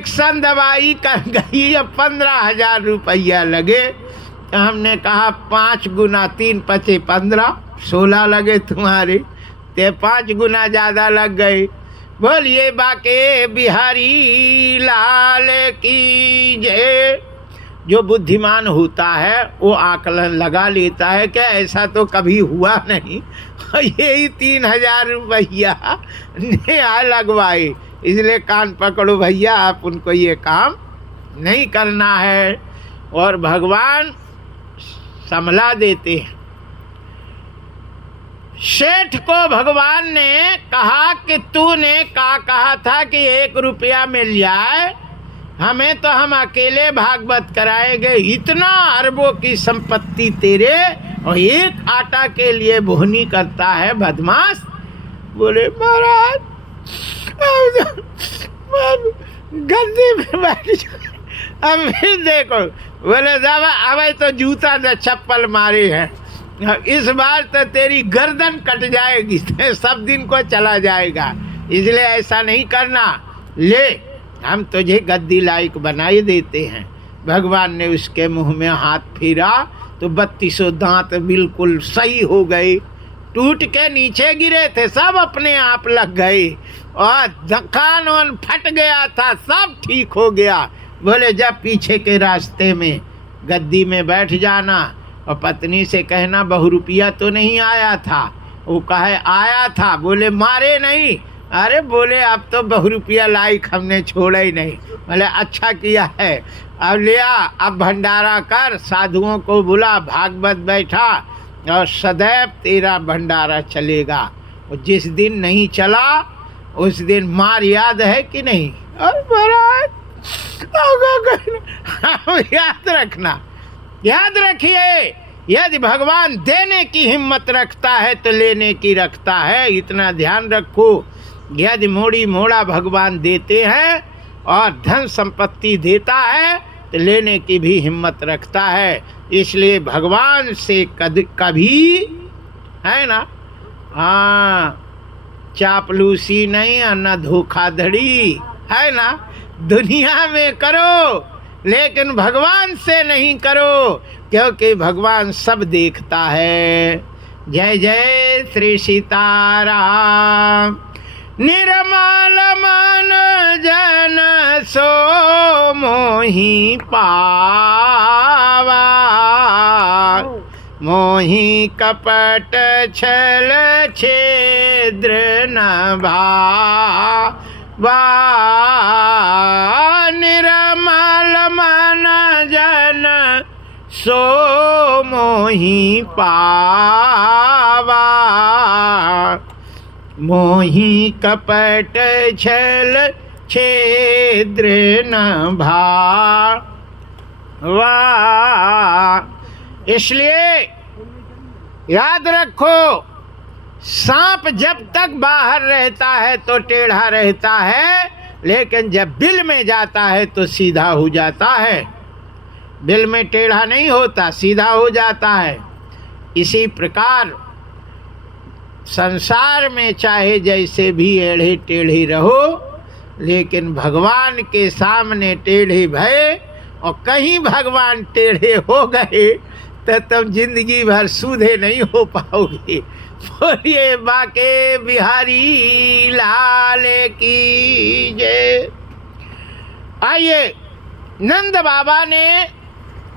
Injection दवाई कर गई, अब 15,000 रुपया लगे। हमने कहा 5 गुना 3 पचे 15, 16 लगे तुम्हारे, ते 5 गुना ज़्यादा लग गए। बोलिए बाके बिहारी लाल की जय। जो बुद्धिमान होता है वो आकलन लगा लेता है कि ऐसा तो कभी हुआ नहीं, यही 3,000 रुपया ने लगवाए, इसलिए कान पकड़ो भैया, आप उनको ये काम नहीं करना है। और भगवान संभला देते हैं। सेठ को भगवान ने कहा कि तूने कहा था कि 1 रुपया मिल जाए, हमें तो हम अकेले भागवत कराएंगे, इतना अरबों की संपत्ति तेरे, और 1 आटा के लिए बोहनी करता है बदमाश। बोले महाराज गद्दी में बैठ जाओ, अब फिर देखो। बोले जावा अब तो जूता से चप्पल मारे हैं, इस बार तो तेरी गर्दन कट जाएगी, सब दिन को चला जाएगा, इसलिए ऐसा नहीं करना, ले हम तुझे गद्दी लायक बनाई देते हैं। भगवान ने उसके मुंह में हाथ फिरा तो 32 दांत बिल्कुल सही हो गए, टूट के नीचे गिरे थे, सब अपने आप लग गए, और कान वान फट गया था, सब ठीक हो गया। बोले जब पीछे के रास्ते में गद्दी में बैठ जाना और पत्नी से कहना 2 रुपया तो नहीं आया था। वो कहे आया था। बोले मारे नहीं, अरे बोले अब तो 2 रुपया लायक हमने छोड़ा ही नहीं। बोले अच्छा किया है, अब लिया, अब भंडारा कर, साधुओं को बुला, भागवत बैठा, और सदैव तेरा भंडारा चलेगा। और जिस दिन नहीं चला उस दिन मार याद है कि नहीं? और महाराज याद रखना, याद रखिए, यदि भगवान देने की हिम्मत रखता है तो लेने की रखता है, इतना ध्यान रखो। यदि मोड़ी मोड़ा भगवान देते हैं और धन संपत्ति देता है तो लेने की भी हिम्मत रखता है। इसलिए भगवान से कभी है ना, हाँ, चापलूसी नहीं और न धोखाधड़ी, है ना, दुनिया में करो लेकिन भगवान से नहीं करो, क्योंकि भगवान सब देखता है। जय जय श्री सीताराम। निर्मल मन जन सो मोहि पावा, मोहि कपट छल छिद्र न भावा। निर्मल मन जन सो मोहि पावा, मोहि कपट छल छिद्र न भावा। इसलिए याद रखो, सांप जब तक बाहर रहता है तो टेढ़ा रहता है, लेकिन जब बिल में जाता है तो सीधा हो जाता है। बिल में टेढ़ा नहीं होता, सीधा हो जाता है। इसी प्रकार संसार में चाहे जैसे भी एढ़े टेढ़े रहो, लेकिन भगवान के सामने टेढ़े भये और कहीं भगवान टेढ़े हो गए तो तुम जिंदगी भर सूधे नहीं हो पाओगे। बोलिए बाके बिहारी लाल की जय। आइए, नंद बाबा ने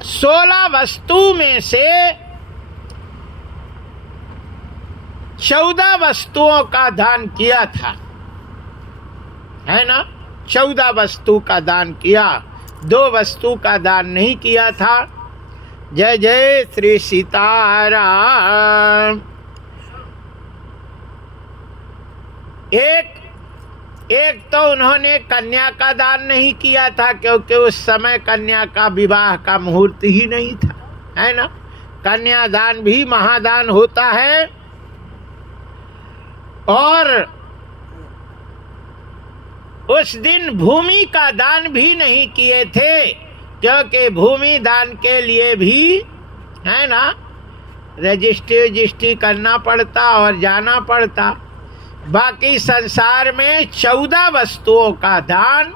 16 वस्तु में से 14 वस्तुओं का दान किया था, है ना, 14 वस्तु का दान किया, 2 वस्तु का दान नहीं किया था। जय जय श्री सीताराम। एक तो उन्होंने कन्या का दान नहीं किया था, क्योंकि उस समय कन्या का विवाह का मुहूर्त ही नहीं था, है ना। कन्यादान भी महादान होता है। और उस दिन भूमि का दान भी नहीं किए थे, क्योंकि भूमि दान के लिए भी, है ना, रजिस्ट्री करना पड़ता और जाना पड़ता। बाकी संसार में 14 वस्तुओं का दान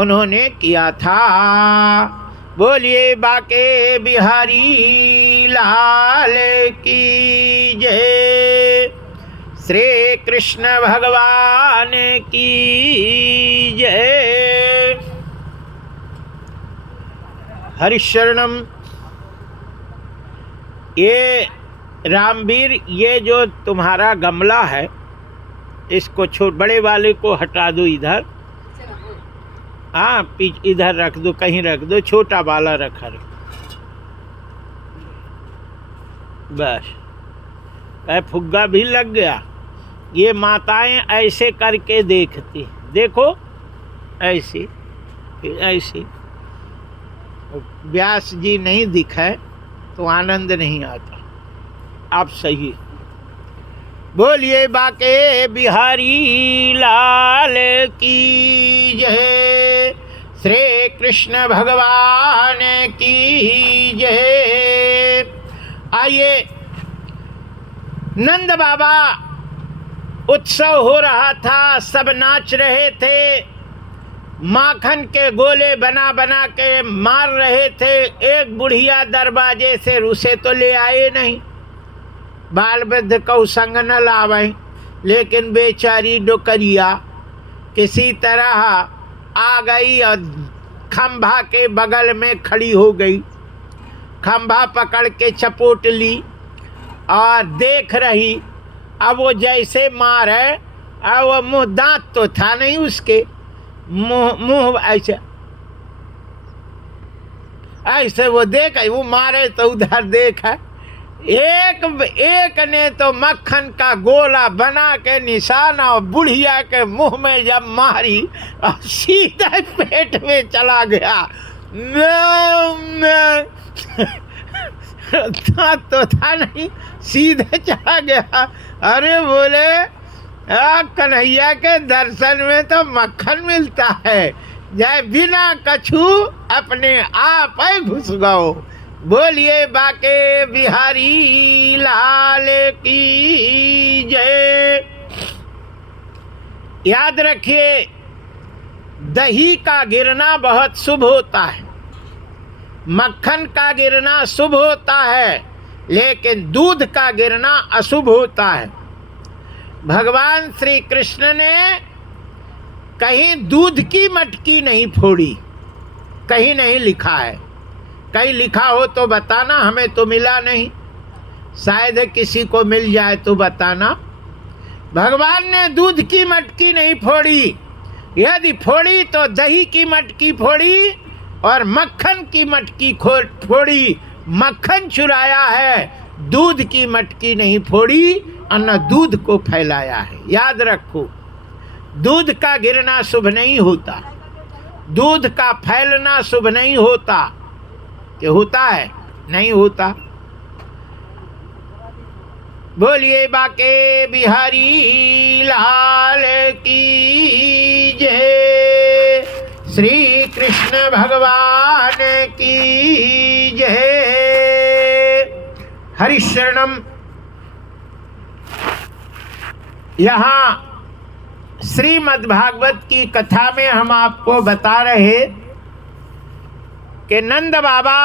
उन्होंने किया था। बोलिए बाके बिहारी लाल की जय, श्री कृष्ण भगवान की जय। हरिशरणम। ये रामवीर, ये जो तुम्हारा गमला है इसको बड़े वाले को हटा दो इधर। हाँ, इधर रख दो, कहीं रख दो, छोटा वाला रखा रखो बस। फुग्गा भी लग गया। ये माताएं ऐसे करके देखती, देखो ऐसी ऐसी। व्यास जी नहीं दिखाए तो आनंद नहीं आता। आप सही। बोलिए बाके बिहारी लाल की जय, श्री कृष्ण भगवान की जय। आइए, नंद बाबा उत्सव हो रहा था, सब नाच रहे थे, माखन के गोले बना बना के मार रहे थे। एक बुढ़िया दरवाजे से रुसे तो ले आए नहीं, बाल वृद्ध को संग न लावे, लेकिन बेचारी डोकरिया किसी तरह आ गई और खंभा के बगल में खड़ी हो गई। खंभा पकड़ के चपोट ली और देख रही। अब वो जैसे मारे, अब वो मुँह, दांत तो था नहीं उसके, मुंह ऐसे ऐसे वो देख, वो मारे तो उधर देखा। एक ने तो मक्खन का गोला बना के निशाना और बुढ़िया के मुंह में जब मारी और सीधा पेट में चला गया। दांत तो था नहीं, सीधे चला गया। अरे बोले, कन्हैया के दर्शन में तो मक्खन मिलता है, जय बिना कछु अपने आप ही घुस गओ। बोलिए बाके बिहारी लाल की जय। याद रखिए, दही का गिरना बहुत शुभ होता है, मक्खन का गिरना शुभ होता है, लेकिन दूध का गिरना अशुभ होता है। भगवान श्री कृष्ण ने कहीं दूध की मटकी नहीं फोड़ी, कहीं नहीं लिखा है। कहीं लिखा हो तो बताना, हमें तो मिला नहीं, शायद किसी को मिल जाए तो बताना। भगवान ने दूध की मटकी नहीं फोड़ी, यदि फोड़ी तो दही की मटकी फोड़ी और मक्खन की मटकी फोड़ी। मक्खन चुराया है, दूध की मटकी नहीं फोड़ी और न दूध को फैलाया है। याद रखो, दूध का गिरना शुभ नहीं होता, दूध का फैलना शुभ नहीं होता। कि होता है? नहीं होता। बोलिए बाके बिहारी लाल की जय, श्री कृष्ण भगवान की जय। हरिशरणम। यहाँ श्रीमद्भागवत की कथा में हम आपको बता रहे कि नंद बाबा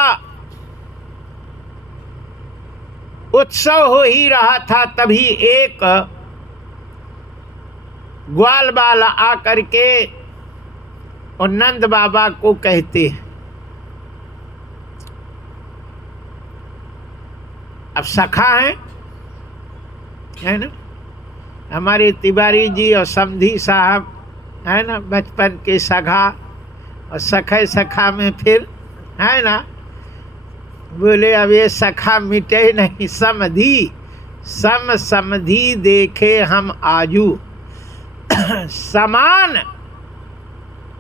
उत्सव हो ही रहा था, तभी एक ग्वाल बाल आकर के और नंद बाबा को कहते हैं। अब सखा है ना, हमारे तिवारी जी और समधी साहब है ना, बचपन के सखा, और सखे सखा में फिर है ना, बोले अब ये सखा मिटे नहीं समधी, समधी देखे हम आजू। समान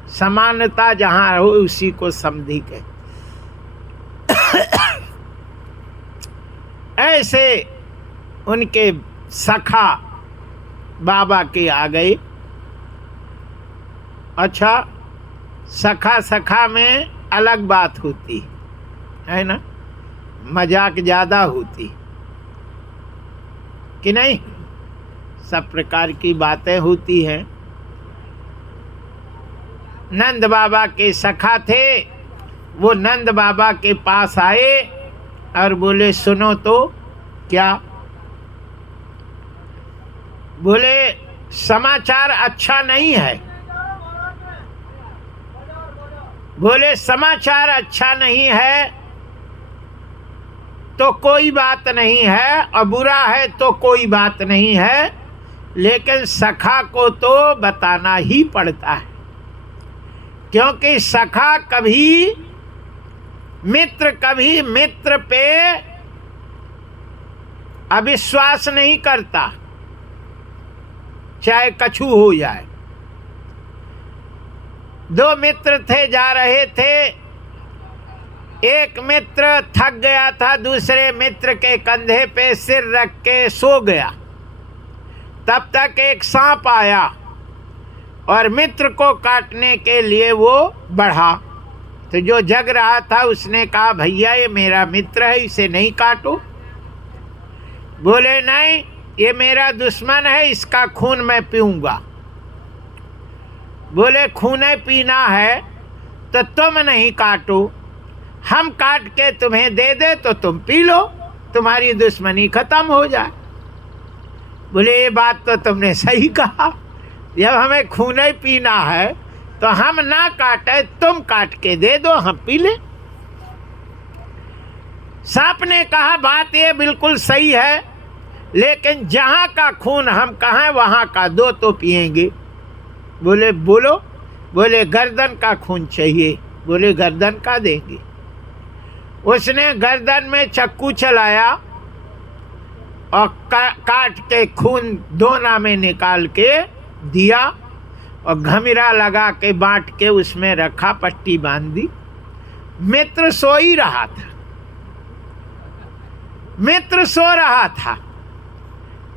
समानता जहाँ हो उसी को समधी कहे। ऐसे उनके सखा बाबा के आ गए। अच्छा, सखा सखा में अलग बात होती है ना, मजाक ज़्यादा होती कि नहीं, सब प्रकार की बातें होती हैं। नंद बाबा के सखा थे, वो नंद बाबा के पास आए और बोले सुनो तो। क्या? बोले समाचार अच्छा नहीं है। बोले समाचार अच्छा नहीं है तो कोई बात नहीं है, और बुरा है तो कोई बात नहीं है, लेकिन सखा को तो बताना ही पड़ता है, क्योंकि सखा कभी मित्र पे अविश्वास नहीं करता, चाहे कछु हो जाए। दो मित्र थे, जा रहे थे। एक मित्र थक गया था, दूसरे मित्र के कंधे पे सिर रख के सो गया। तब तक एक सांप आया और मित्र को काटने के लिए वो बढ़ा। तो जो जग रहा था उसने कहा भैया ये मेरा मित्र है, इसे नहीं काटो। बोले नहीं, ये मेरा दुश्मन है, इसका खून मैं पीऊंगा। बोले खून पीना है तो तुम नहीं काटो, हम काट के तुम्हें दे दे तो तुम पी लो, तुम्हारी दुश्मनी खत्म हो जाए। बोले ये बात तो तुमने सही कहा, जब हमें खून ही पीना है तो हम ना काटे, तुम काट के दे दो, हम पी ले। सांप ने कहा बात ये बिल्कुल सही है, लेकिन जहाँ का खून हम कहें वहाँ का दो तो पिएंगे। बोले बोलो। बोले गर्दन का खून चाहिए। बोले गर्दन का देंगे। उसने गर्दन में चक्कू चलाया और काट के खून दोना में निकाल के दिया और घमिरा लगा के बांट के उसमें रखा, पट्टी बांध दी। मित्र सो ही रहा था, मित्र सो रहा था।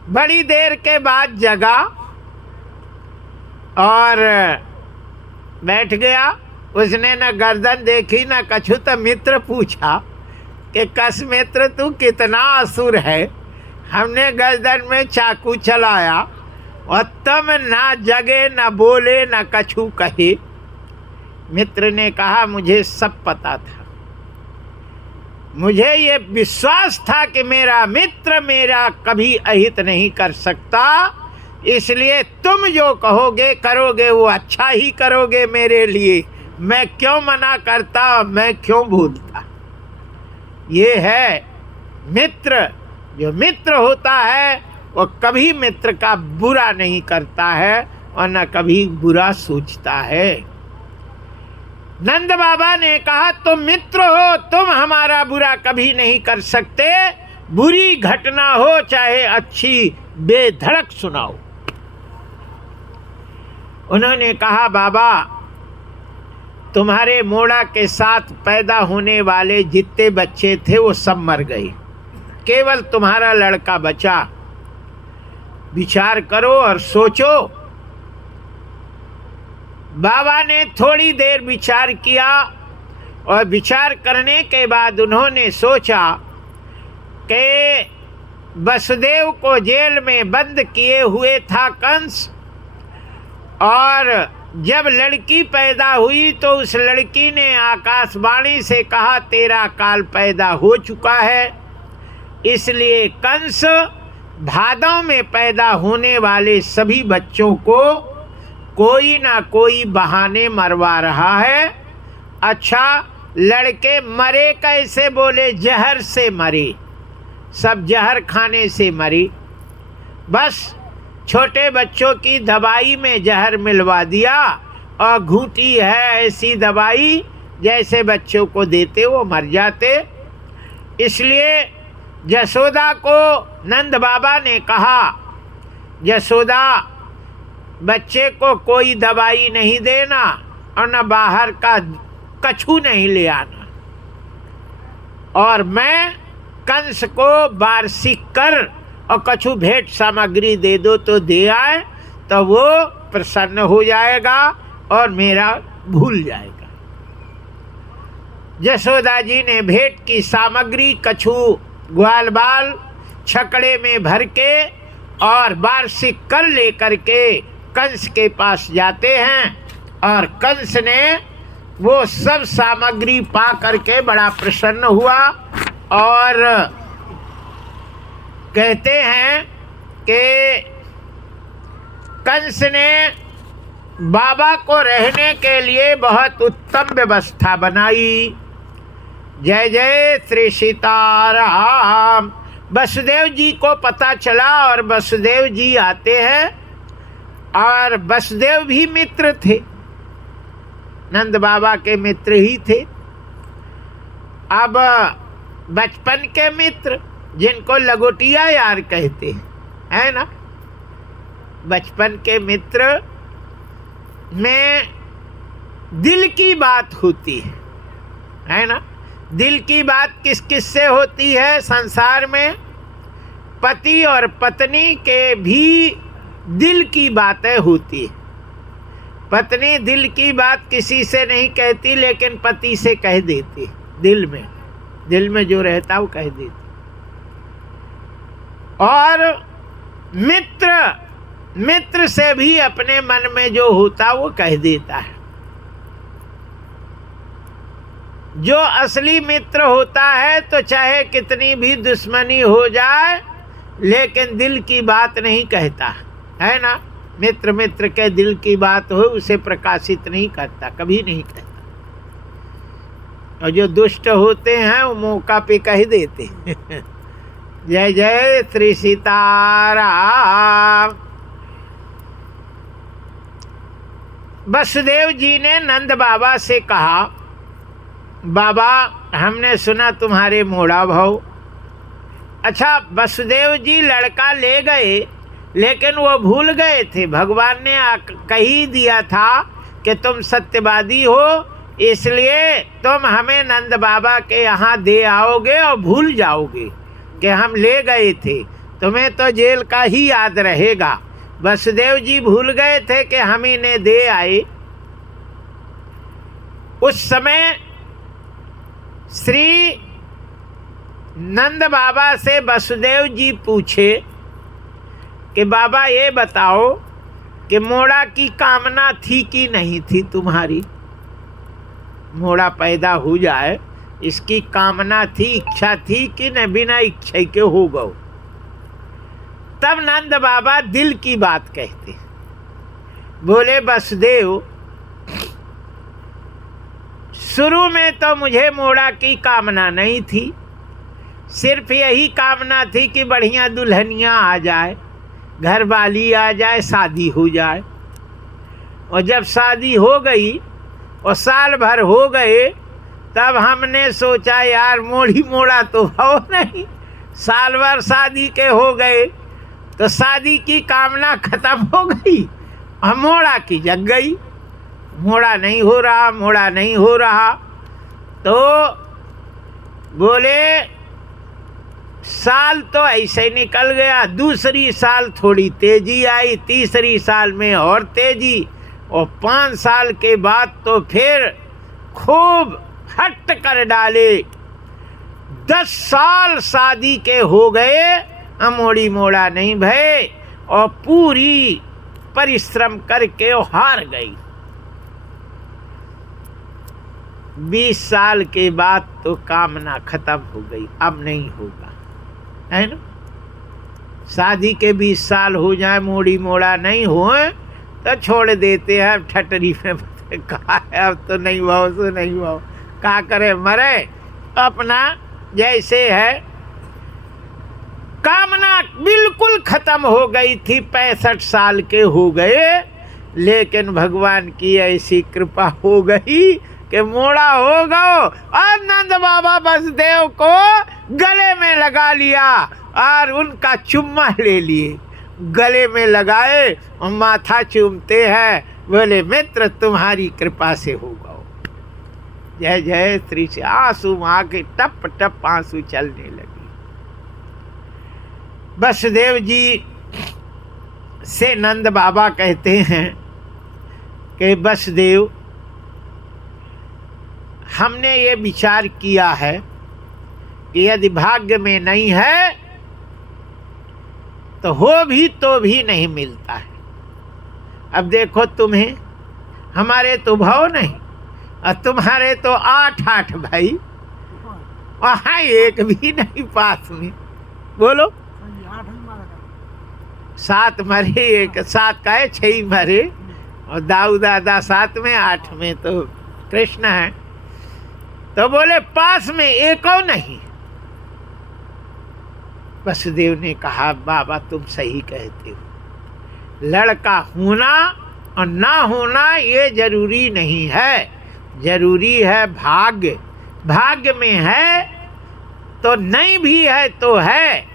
बड़ी देर के बाद जगा और बैठ गया। उसने न गर्दन देखी न कछु, तो मित्र पूछा कि कस मित्र तू कितना असुर है, हमने गर्दन में चाकू चलाया और तुम ना जगे न बोले न कछु कहे। मित्र ने कहा मुझे सब पता था, मुझे ये विश्वास था कि मेरा मित्र मेरा कभी अहित नहीं कर सकता, इसलिए तुम जो कहोगे करोगे वो अच्छा ही करोगे मेरे लिए। मैं क्यों मना करता, मैं क्यों भूलता। ये है मित्र। जो मित्र होता है वो कभी मित्र का बुरा नहीं करता है और न कभी बुरा सोचता है। नंद बाबा ने कहा तुम मित्र हो, तुम हमारा बुरा कभी नहीं कर सकते, बुरी घटना हो चाहे अच्छी, बेधड़क सुनाओ। उन्होंने कहा बाबा तुम्हारे मोड़ा के साथ पैदा होने वाले जितने बच्चे थे वो सब मर गए, केवल तुम्हारा लड़का बचा। विचार करो और सोचो। बाबा ने थोड़ी देर विचार किया और विचार करने के बाद उन्होंने सोचा कि वसुदेव को जेल में बंद किए हुए था कंस, और जब लड़की पैदा हुई तो उस लड़की ने आकाशवाणी से कहा तेरा काल पैदा हो चुका है, इसलिए कंस भादों में पैदा होने वाले सभी बच्चों को कोई ना कोई बहाने मरवा रहा है। अच्छा लड़के मरे कैसे? बोले जहर से मरे, सब जहर खाने से मरे। बस छोटे बच्चों की दवाई में जहर मिलवा दिया और घूंटी है ऐसी दवाई जैसे बच्चों को देते वो मर जाते। इसलिए यशोदा को नंद बाबा ने कहा यशोदा बच्चे को कोई दवाई नहीं देना और न बाहर का कछु नहीं ले आना, और मैं कंस को वार्षिक कर और कछु भेंट सामग्री दे दो तो दे आए तो वो प्रसन्न हो जाएगा और मेरा भूल जाएगा। यशोदा जी ने भेंट की सामग्री कछु ग्वाल बाल छकड़े में भर के और वार्षिक कर लेकर के कंस के पास जाते हैं और कंस ने वो सब सामग्री पा करके बड़ा प्रसन्न हुआ और कहते हैं कि कंस ने बाबा को रहने के लिए बहुत उत्तम व्यवस्था बनाई। जय जय श्री सीताराम। वसुदेव जी को पता चला और वसुदेव जी आते हैं और वसुदेव भी मित्र थे, नंद बाबा के मित्र ही थे। अब बचपन के मित्र जिनको लगोटिया यार कहते हैं, है ना, बचपन के मित्र में दिल की बात होती है ना। दिल की बात किस किस से होती है संसार में? पति और पत्नी के भी दिल की बातें होती है। पत्नी दिल की बात किसी से नहीं कहती, लेकिन पति से कह देती, दिल में जो रहता है वो कह देती। और मित्र से भी अपने मन में जो होता वो कह देता है। जो असली मित्र होता है तो चाहे कितनी भी दुश्मनी हो जाए लेकिन दिल की बात नहीं कहता, है ना। मित्र के दिल की बात हो उसे प्रकाशित नहीं करता, कभी नहीं कहता। और जो दुष्ट होते हैं वो मौका पे कह देते जय जय श्री सीताराम। वसुदेव जी ने नंद बाबा से कहा, बाबा हमने सुना तुम्हारे मोड़ा भाव। अच्छा, वसुदेव जी लड़का ले गए लेकिन वो भूल गए थे। भगवान ने कही दिया था कि तुम सत्यवादी हो, इसलिए तुम हमें नंद बाबा के यहाँ दे आओगे और भूल जाओगे कि हम ले गए थे। तुम्हें तो जेल का ही याद रहेगा। वसुदेव जी भूल गए थे कि हम इन्हें दे आए। उस समय श्री नंद बाबा से वसुदेव जी पूछे कि बाबा ये बताओ कि मोड़ा की कामना थी कि नहीं थी तुम्हारी? मोड़ा पैदा हो जाए इसकी कामना थी, इच्छा थी कि न बिना इच्छा के हो गओ? तब नंद बाबा दिल की बात कहते, बोले वसुदेव शुरू में तो मुझे मोड़ा की कामना नहीं थी, सिर्फ यही कामना थी कि बढ़िया दुल्हनिया आ जाए, घर वाली आ जाए, शादी हो जाए। और जब शादी हो गई और साल भर हो गए तब हमने सोचा यार मोड़ा तो हो नहीं, साल भर शादी के हो गए तो शादी की कामना खत्म हो गई और मोड़ा की जग गई। मोड़ा नहीं हो रहा तो बोले साल तो ऐसे निकल गया, दूसरी साल थोड़ी तेजी आई, तीसरी साल में और तेजी, और 5 साल के बाद तो फिर खूब हट कर डाले। 10 साल शादी के हो गए, मोड़ा नहीं भय, और पूरी परिश्रम करके हार गई। 20 साल के बाद तो कामना खत्म हो गई, अब नहीं होगा, है ना। शादी के 20 साल हो जाए, मोड़ा नहीं हो तो छोड़ देते हैं ठटरी में। कहा है अब तो नहीं हुआ, तो नहीं हुआ, क्या करे, मरे अपना जैसे है। कामना बिल्कुल खत्म हो गई थी, 65 साल के हो गए, लेकिन भगवान की ऐसी कृपा हो गई कि मोड़ा हो गओ। और नंद बाबा वसुदेव को गले में लगा लिया और उनका चुम्मा ले लिए, गले में लगाए और माथा चूमते हैं, बोले मित्र तुम्हारी कृपा से हो गओ। जय जय श्री से आंसू वहां के टप टप आंसू चलने लगे। वसुदेव जी से नंद बाबा कहते हैं कि वसुदेव हमने ये विचार किया है कि यदि भाग्य में नहीं है तो भी नहीं मिलता है। अब देखो तुम्हें हमारे तो भाव नहीं, और तुम्हारे तो 8 भाई, वहाँ एक भी नहीं पास में। बोलो 7 मरे, एक 7 का है 6 मरे, और दाऊ दादा 7 में, 8 में तो कृष्ण है। तो बोले पास में एको नहीं। वसुदेव ने कहा बाबा तुम सही कहते हो, लड़का होना और ना होना ये जरूरी नहीं है, जरूरी है भाग्य। भाग्य में है तो नहीं भी है तो है,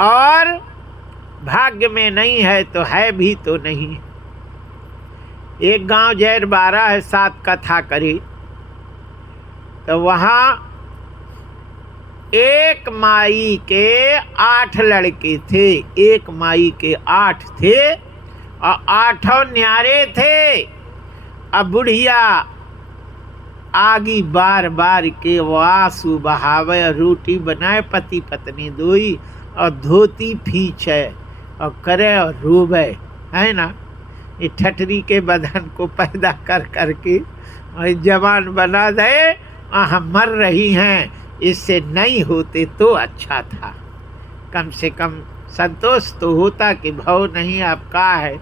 और भाग्य में नहीं है तो है भी तो नहीं। एक गांव जैर 12 है, 7 कथा करी, तो वहाँ एक माई के 8 लड़के थे, एक माई के 8 थे, और 8 न्यारे थे। अब बुढ़िया आगी बार बार के वासु बहावे, रोटी बनाए पति पत्नी दोई, और धोती फींचे और करे और रोवे, है ना। ये ठठरी के बदन को पैदा कर करके और जवान बना दे, हम मर रही हैं, इससे नहीं होते तो अच्छा था। कम से कम संतोष तो होता कि भाव नहीं, अब का है,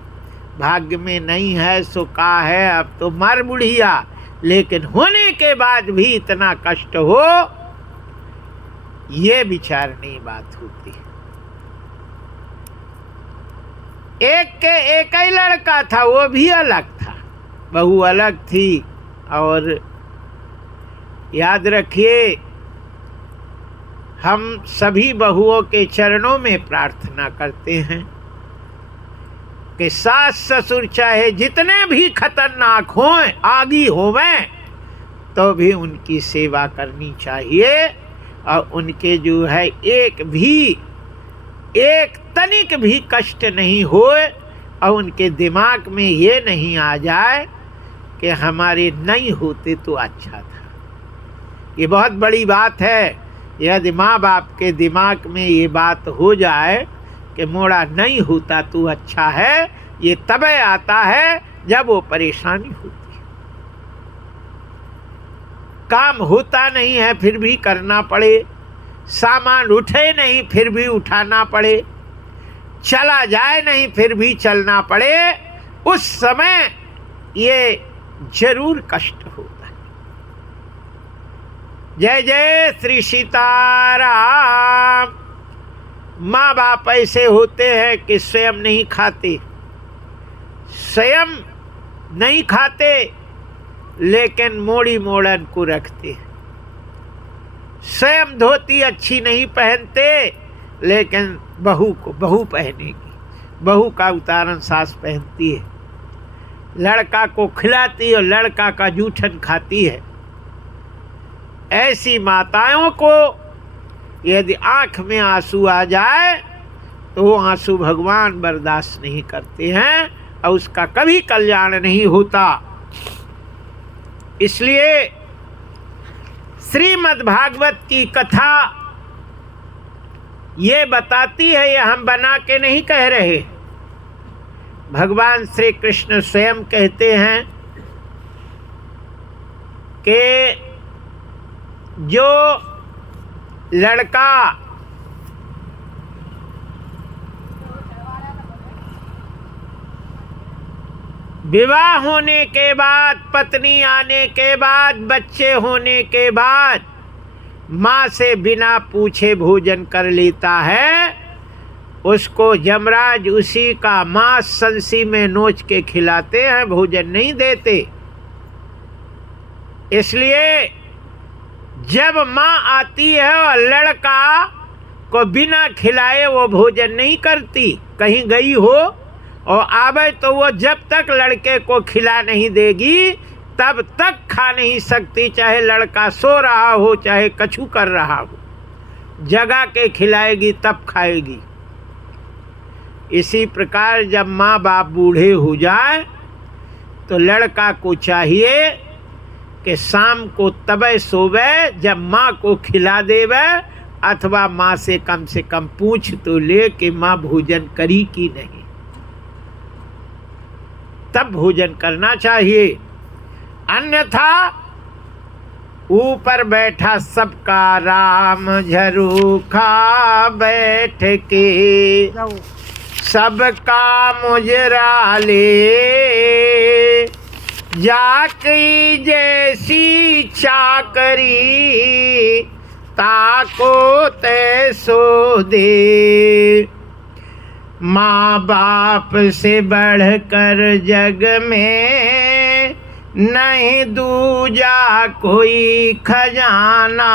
भाग्य में नहीं है सो का है, अब तो मर बुढ़िया, लेकिन होने के बाद भी इतना कष्ट हो, ये विचारनीय बात होती है। एक के एक ही लड़का था, वो भी अलग था, बहू अलग थी। और याद रखिए, हम सभी बहुओं के चरणों में प्रार्थना करते हैं कि सास ससुर चाहे जितने भी खतरनाक हों, आगी होवें, तो भी उनकी सेवा करनी चाहिए, और उनके जो है एक तनिक भी कष्ट नहीं होए, और उनके दिमाग में ये नहीं आ जाए कि हमारे नहीं होते तो अच्छा था। ये बहुत बड़ी बात है। यदि माँ बाप के दिमाग में ये बात हो जाए कि मोड़ा नहीं होता तो अच्छा है, ये तबे आता है जब वो परेशानी होती है। काम होता नहीं है फिर भी करना पड़े, सामान उठे नहीं फिर भी उठाना पड़े, चला जाए नहीं फिर भी चलना पड़े, उस समय ये जरूर कष्ट होता है। जय जय श्री सीताराम। माँ बाप ऐसे होते हैं कि स्वयं नहीं खाते, स्वयं नहीं खाते, लेकिन मोड़ी मोड़न को रखते। स्वयं धोती अच्छी नहीं पहनते, लेकिन बहू को बहू पहनेगी, बहू का उतारन सास पहनती है। लड़का को खिलाती और लड़का का जूठन खाती है। ऐसी माताओं को यदि आंख में आंसू आ जाए तो वो आंसू भगवान बर्दाश्त नहीं करते हैं, और उसका कभी कल्याण नहीं होता। इसलिए श्रीमद् भागवत की कथा ये बताती है, ये हम बना के नहीं कह रहे। भगवान श्री कृष्ण स्वयं कहते हैं कि जो लड़का विवाह होने के बाद, पत्नी आने के बाद, बच्चे होने के बाद माँ से बिना पूछे भोजन कर लेता है, उसको यमराज उसी का मांस संसी में नोच के खिलाते हैं, भोजन नहीं देते। इसलिए जब माँ आती है और लड़का को बिना खिलाए वो भोजन नहीं करती, कहीं गई हो और आवे तो वो जब तक लड़के को खिला नहीं देगी तब तक खा नहीं सकती, चाहे लड़का सो रहा हो चाहे कछु कर रहा हो, जगा के खिलाएगी तब खाएगी। इसी प्रकार जब माँ बाप बूढ़े हो जाए तो लड़का को चाहिए कि शाम को तबे सोवे जब माँ को खिला देवे, अथवा माँ से कम पूछ तो ले कि माँ भोजन करी कि नहीं, तब भोजन करना चाहिए। अन्यथा ऊपर बैठा सबका राम झरूखा बैठ के सबका मुजरा ले जाकी जैसी चाकरी ताको तैसो दे। माँ बाप से बढ़कर जग में नहीं दूजा कोई खजाना।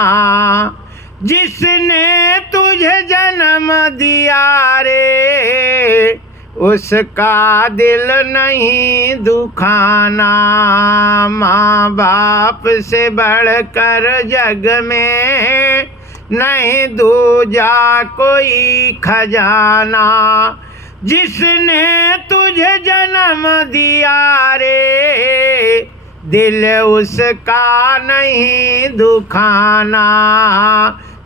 जिसने तुझे जन्म दिया रे उसका दिल नहीं दुखाना। माँ बाप से बढ़कर जग में नहीं दूजा कोई खजाना। जिसने तुझे जन्म दिया रे दिल उसका नहीं दुखाना।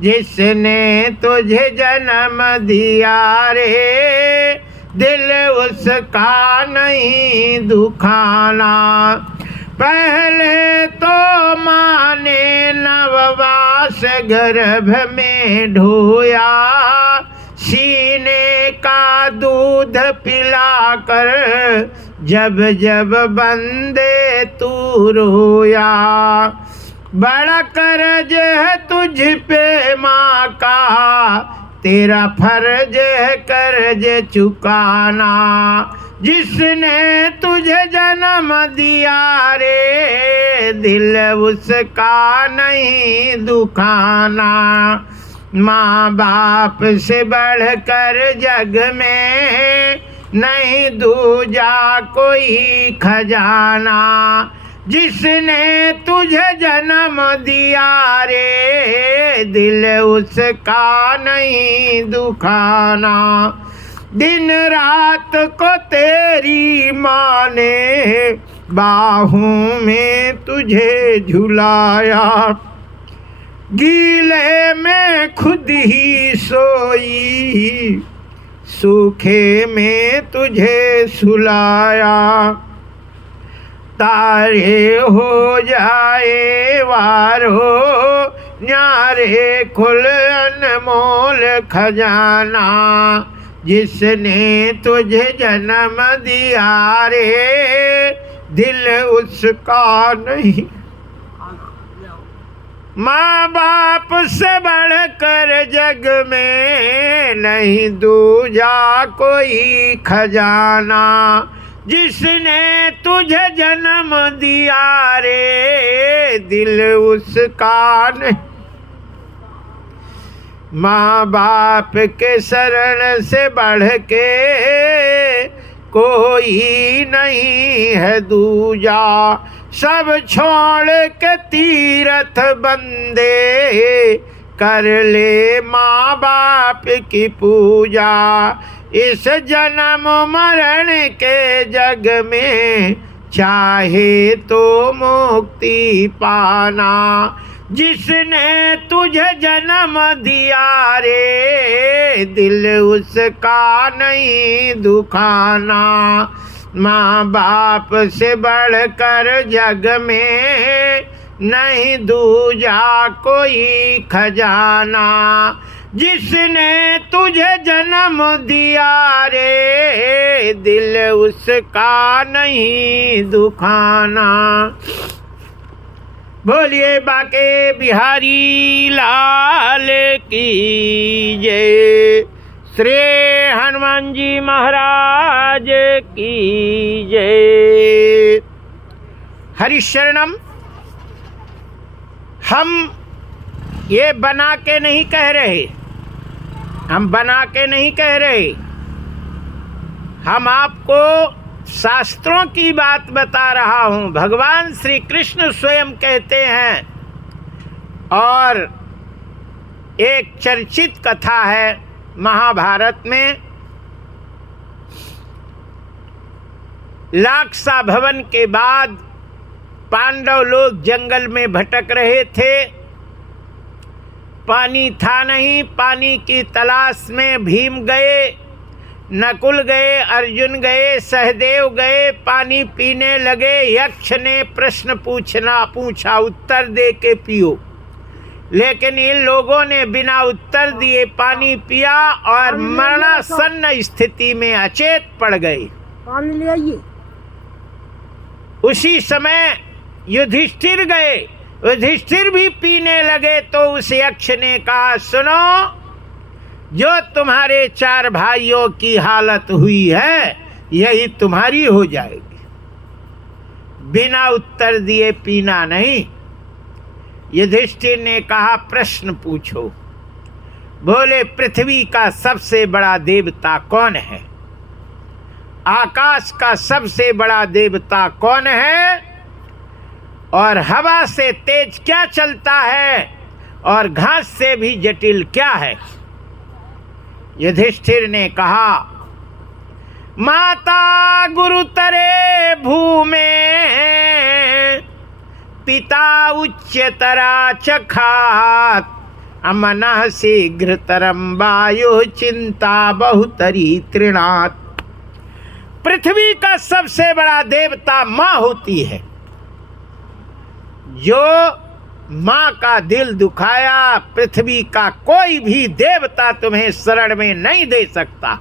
जिसने तुझे जन्म दिया रे दिल उसका नहीं दुखाना। पहले तो माँ ने नववास गर्भ में ढोया सीने का दूध पिलाकर जब जब बंदे तू रोया। बड़ा कर्ज है तुझ पे माँ का तेरा फर्ज है कर्ज चुकाना। जिसने तुझे जन्म दिया रे दिल उसका नहीं दुखाना। माँ बाप से बढ़कर जग में नहीं दूजा कोई खजाना। जिसने तुझे जन्म दिया रे दिल उसका नहीं दुखाना। दिन रात को तेरी माँ ने बाहों में तुझे झुलाया। गीले में खुद ही सोई सूखे में तुझे सुलाया। तारे हो जाए वारो न्यारे खुल अनमोल खजाना। जिसने तुझे जन्म दिया रे दिल उसका नहीं। माँ बाप से बढ़कर जग में नहीं दूजा कोई खजाना। जिसने तुझे जन्म दिया रे दिल उसका नहीं। माँ बाप के शरण से बढ़ के कोई नहीं है दूजा। सब छोड़ के तीरथ बंदे कर ले माँ बाप की पूजा। इस जन्म मरण के जग में चाहे तो मुक्ति पाना। जिसने तुझे जन्म दिया रे दिल उसका नहीं दुखाना। माँ बाप से बढ़कर जग में नहीं दूजा कोई खजाना। जिसने तुझे जन्म दिया रे दिल उसका नहीं दुखाना। बोलिए बाके बिहारी लाल की जय। श्री हनुमान जी महाराज की जय। हरिशरणम। हम ये बना के नहीं कह रहे, हम बना के नहीं कह रहे, हम आपको शास्त्रों की बात बता रहा हूँ। भगवान श्री कृष्ण स्वयं कहते हैं। और एक चर्चित कथा है महाभारत में। लाक्षा भवन के बाद पांडव लोग जंगल में भटक रहे थे। पानी था नहीं, पानी की तलाश में भीम गए। नकुल गए, अर्जुन गए, सहदेव गए, पानी पीने लगे। यक्ष ने प्रश्न पूछा, उत्तर दे के पियो। लेकिन इन लोगों ने बिना उत्तर दिए पानी पिया और मरणासन्न स्थिति में अचेत पड़ गए। पानी ले आइए। उसी समय युधिष्ठिर गए, युधिष्ठिर भी पीने लगे। तो उस यक्ष ने कहा, सुनो, जो तुम्हारे 4 भाइयों की हालत हुई है यही तुम्हारी हो जाएगी। बिना उत्तर दिए पीना नहीं। युधिष्ठिर ने कहा, प्रश्न पूछो। बोले, पृथ्वी का सबसे बड़ा देवता कौन है? आकाश का सबसे बड़ा देवता कौन है? और हवा से तेज क्या चलता है? और घास से भी जटिल क्या है? युधिष्ठिर ने कहा, माता गुरुतरे भूमे पिता उच्चतरा चखात अमनः शीघ्रतरम वायु चिंता बहुतरी तृणात्। पृथ्वी का सबसे बड़ा देवता माँ होती है। जो माँ का दिल दुखाया, पृथ्वी का कोई भी देवता तुम्हें शरण में नहीं दे सकता।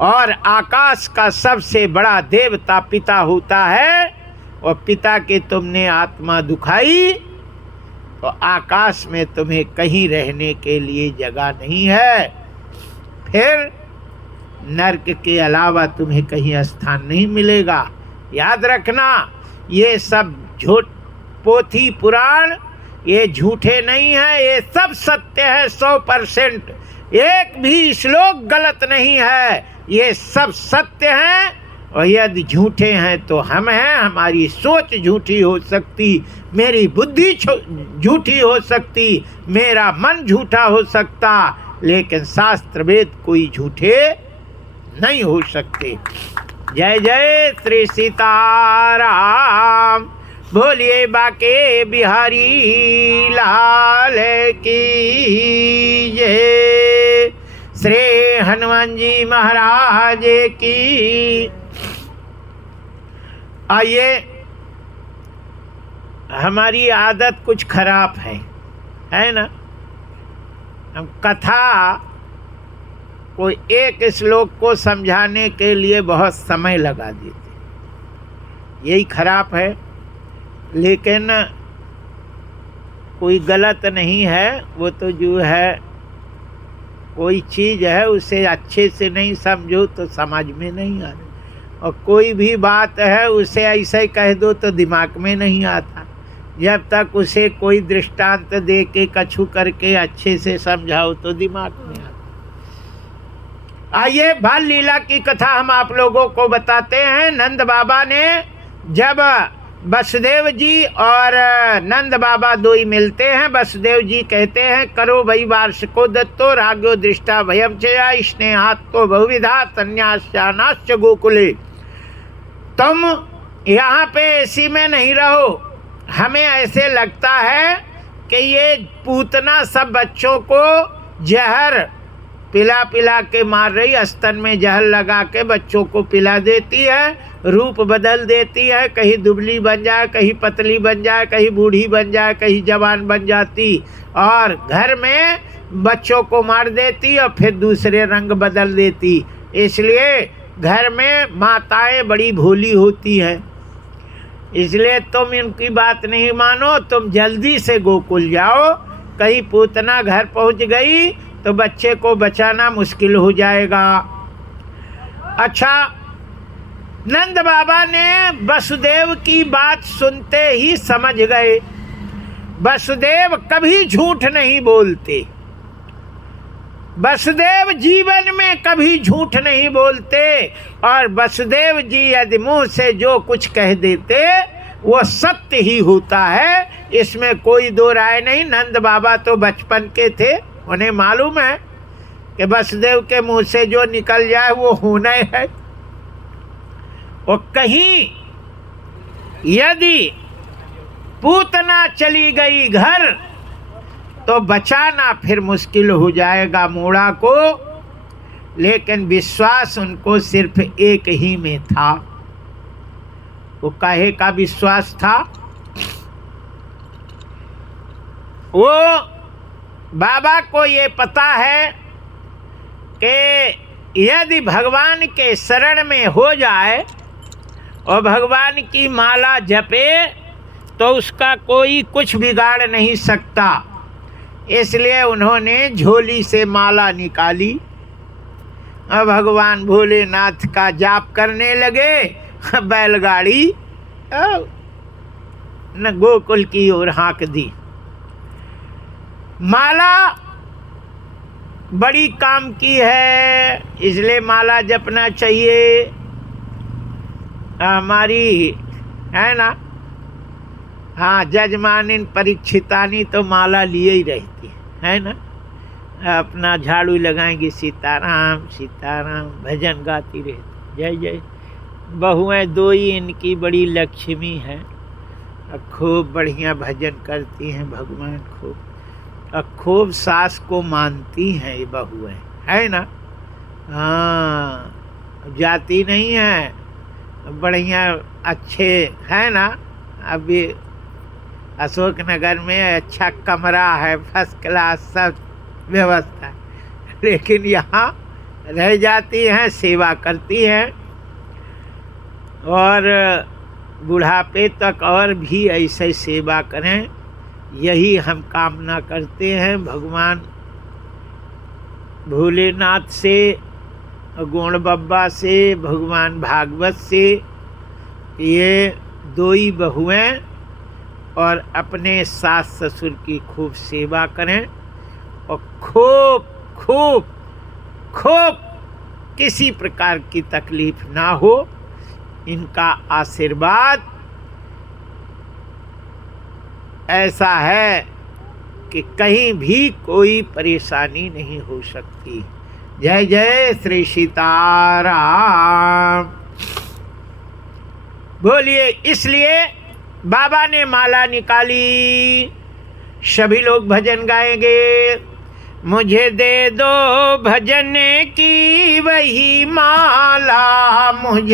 और आकाश का सबसे बड़ा देवता पिता होता है। और पिता के तुमने आत्मा दुखाई तो आकाश में तुम्हें कहीं रहने के लिए जगह नहीं है। फिर नरक के अलावा तुम्हें कहीं स्थान नहीं मिलेगा। याद रखना, ये सब झूठ पोथी पुराण ये झूठे नहीं है, ये सब सत्य है 100%। एक भी श्लोक गलत नहीं है, ये सब सत्य हैं। और यदि झूठे हैं तो हम हैं, हमारी सोच झूठी हो सकती, मेरी बुद्धि झूठी हो सकती, मेरा मन झूठा हो सकता, लेकिन शास्त्र वेद कोई झूठे नहीं हो सकते। जय जय श्री सीताराम। बोलिए बाके बिहारी लाल की जय। श्री हनुमान जी महाराज की। आइए, हमारी आदत कुछ खराब है ना। हम कथा को एक श्लोक को समझाने के लिए बहुत समय लगा देते, यही खराब है। लेकिन कोई गलत नहीं है, वो तो जो है कोई चीज़ है उसे अच्छे से नहीं समझो तो समझ में नहीं आ रही, और कोई भी बात है उसे ऐसे ही कह दो तो दिमाग में नहीं आता। जब तक उसे कोई दृष्टांत दे के कछु करके अच्छे से समझाओ तो दिमाग में आता। आइए, बाल लीला की कथा हम आप लोगों को बताते हैं। नंद बाबा ने जब वसुदेव जी और नंद बाबा दो ही मिलते हैं, वसुदेव जी कहते हैं, करो भाई वार्षिको दत्तो राग्यो दृष्टा भयम चया स्नेहात्तो बहुविधा संन्यास्यानाश्च गोकुले। तुम यहाँ पे एसी में नहीं रहो। हमें ऐसे लगता है कि ये पूतना सब बच्चों को जहर पिला पिला के मार रही, स्तन में जहर लगा के बच्चों को पिला देती है, रूप बदल देती है, कहीं दुबली बन जाए, कहीं पतली बन जाए, कहीं बूढ़ी बन जाए, कहीं जवान बन जाती, और घर में बच्चों को मार देती और फिर दूसरे रंग बदल देती। इसलिए घर में माताएं बड़ी भोली होती हैं। इसलिए तुम इनकी बात नहीं मानो, तुम जल्दी से गोकुल जाओ। कहीं पूतना घर पहुंच गई तो बच्चे को बचाना मुश्किल हो जाएगा। अच्छा, नंद बाबा ने वसुदेव की बात सुनते ही समझ गए। वसुदेव कभी झूठ नहीं बोलते, वसुदेव जीवन में कभी झूठ नहीं बोलते, और वसुदेव जी यदि मुंह से जो कुछ कह देते वो सत्य ही होता है, इसमें कोई दो राय नहीं। नंद बाबा तो बचपन के थे, उन्हें मालूम है कि वसुदेव के मुंह से जो निकल जाए वो होना है। और कहीं यदि पूतना चली गई घर तो बचाना फिर मुश्किल हो जाएगा। मोड़ा को लेकिन विश्वास उनको सिर्फ एक ही में था। वो काहे का विश्वास था? वो बाबा को ये पता है कि यदि भगवान के शरण में हो जाए और भगवान की माला जपे तो उसका कोई कुछ बिगाड़ नहीं सकता। इसलिए उन्होंने झोली से माला निकाली और भगवान भोलेनाथ का जाप करने लगे। बैलगाड़ी न गोकुल की ओर हाँक दी। माला बड़ी काम की है, इसलिए माला जपना चाहिए। हमारी है ना, हाँ, जजमानिन परीक्षितानी तो माला लिए ही रहती है ना। अपना झाड़ू लगाएंगी, सीताराम सीताराम भजन गाती रहती, जय जय। बहुएं दो ही इनकी बड़ी लक्ष्मी हैं, खूब बढ़िया भजन करती हैं भगवान को, खूब सास को मानती हैं ये बहुएं, है ना। हाँ, जाती नहीं है, बढ़िया अच्छे है ना। अभी अशोक नगर में अच्छा कमरा है, फर्स्ट क्लास सब व्यवस्था है, लेकिन यहाँ रह जाती हैं, सेवा करती हैं और बुढ़ापे तक और भी ऐसे सेवा करें, यही हम कामना करते हैं भगवान भोलेनाथ से, गोण बब्बा से, भगवान भागवत से। ये दो ही बहुएं और अपने सास ससुर की खूब सेवा करें और खूब खूब खूब किसी प्रकार की तकलीफ ना हो। इनका आशीर्वाद ऐसा है कि कहीं भी कोई परेशानी नहीं हो सकती। जय जय श्री सीताराम बोलिए। इसलिए बाबा ने माला निकाली, सभी लोग भजन गाएंगे। मुझे दे दो भजन की वही माला, मुझे